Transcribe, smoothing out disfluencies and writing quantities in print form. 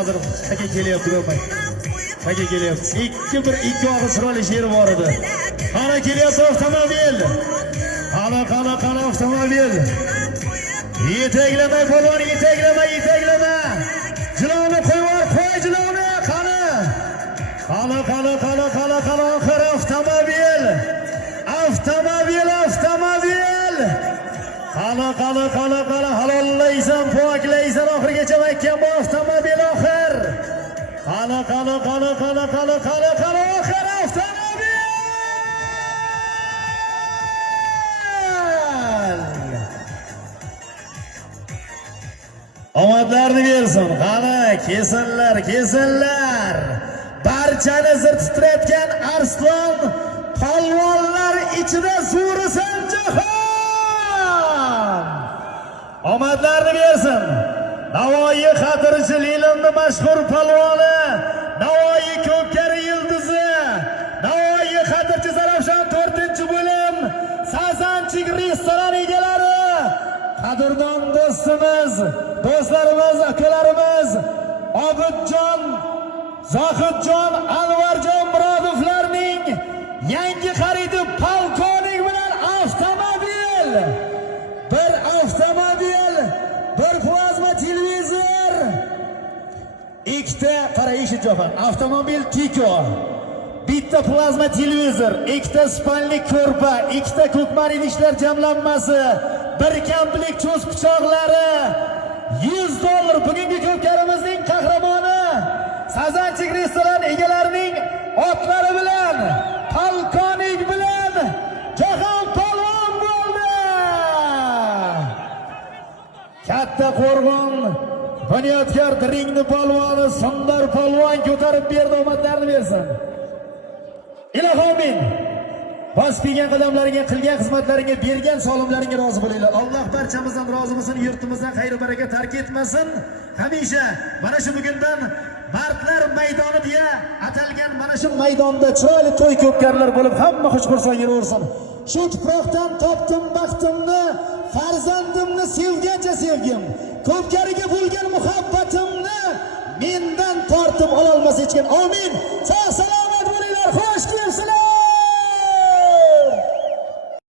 Hozir aka kelyapti o'pay. Aka kelyapti. Ikki og'iz chiroyli she'r bor edi. Qana kelyapti avtomobil. Qana avtomobil. Yetaklamay polvon, yetaklama. Jiloni qo'yvor, qo'y jiloni. Qana oxir avtomobil. Qana halollaysan, poklaysan, oxirigacha makkan bu avtomobil oxir. Qana oxir avtomobil. Omadlarni bersin. Qana kesinlar. Barchani zir titratgan Arslon polvonlar ichida surisan jahon. Omadlarni bersin. Navoiy Xatirchi Leninni mashhur polvoni, Navoiy Ko'pkari yildizi, Navoiy Xatirchi Zarafshon 4-bo'lim Sazanchik restoran egalari, qadrdon do'stlarimiz, akalarimiz Obidjon, Zohidjon, Anvarjon Murodovlarning yangi xaridi polkovnik bilan avtomobil. Bir avtomobil, bir plazma televizor, ikkita qarayishib jofan, avtomobil Tiko, bitta plazma televizor, ikkita spalnik ko'rpa, ikkita ko'kmarin ishlar jamlanmasi, bir komplet cho'z pichoqlari, $100 bugungi Ko'pkarimizning qahramoni Sazanchik restoran egalarining otlari bilan, polkovnik bilan jahon polvon bo'ldi. Katta Qo'rg'on Bunyodkor ringni polvoni Sundar polvon ko'tarib berdi, omadlarini bersin. Ilohomin bosib kelgan qadamlaringga, qilgan xizmatlaringga, bergan solimlaringga rozi bo'linglar. Alloh barchamizdan rozi bo'lsin, yurtimizdan xayr baraka tark etmasin. Hamisha mana shu bugundan Mardlar maydoni deya atalgan mana shu maydonda chiroyli to'y ko'pkarlar bo'lib, hamma xushxursand yuraversin. Shu tuproqdan topdim baxtimni, farzandimni sevgancha sevgim, Ko'pkariga bo'lgan muhabbatimni mendan tortib ola olmas hech kim. Amin.